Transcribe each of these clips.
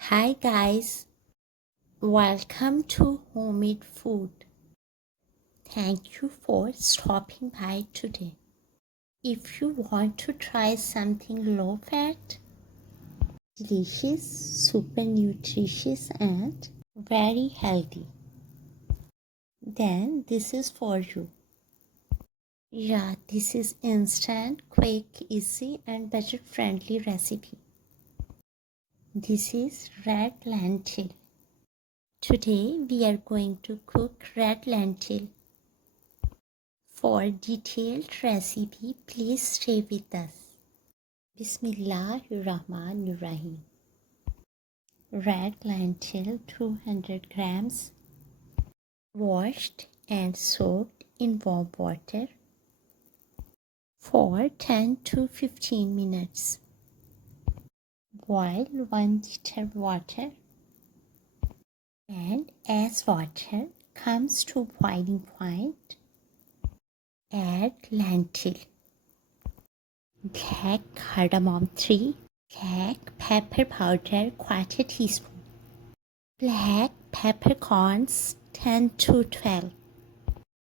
Hi guys, welcome to Homemade Food. Thank you for stopping by today. If you want to try something low fat, delicious, super nutritious and very healthy, then this is for you. Yeah, this is instant, quick, easy and budget friendly recipe. This is red lentil. Today we are going to cook red lentil. For detailed recipe, please stay with us. Bismillahirrahmanirrahim. Red lentil 200 grams, washed and soaked in warm water for 10 to 15 minutes. Boil 1 liter water, and as water comes to boiling point, add lentil, black cardamom 3, black pepper powder 1/4 teaspoon, black peppercorns 10 to 12,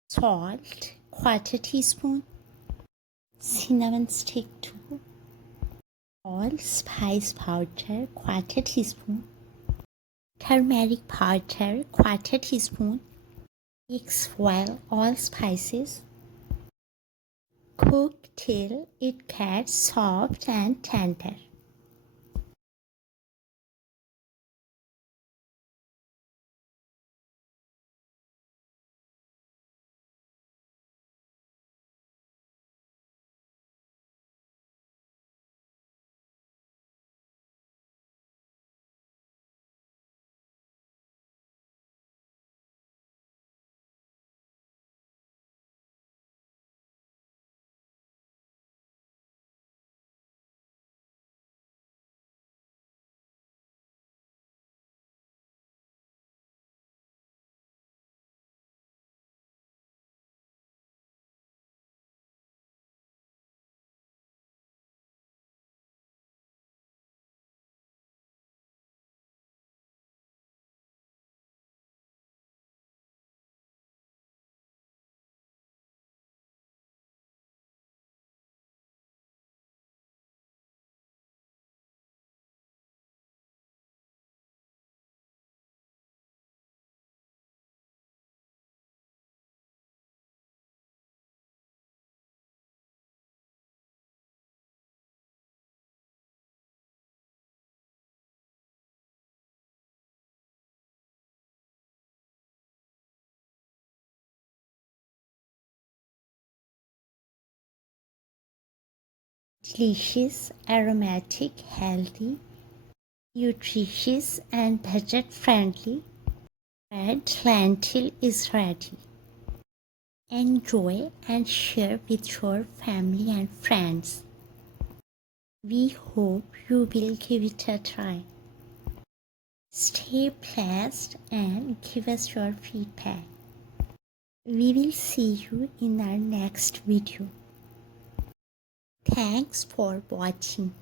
salt 1/4 teaspoon, cinnamon stick 2, allspice powder 1/4 teaspoon, turmeric powder 1/4 teaspoon. Mix well all spices. Cook till it gets soft and tender. Delicious, aromatic, healthy, nutritious and budget friendly red lentil is ready. Enjoy and share with your family and friends. We hope you will give it a try. Stay blessed and give us your feedback. We will see you in our next video. Thanks for watching.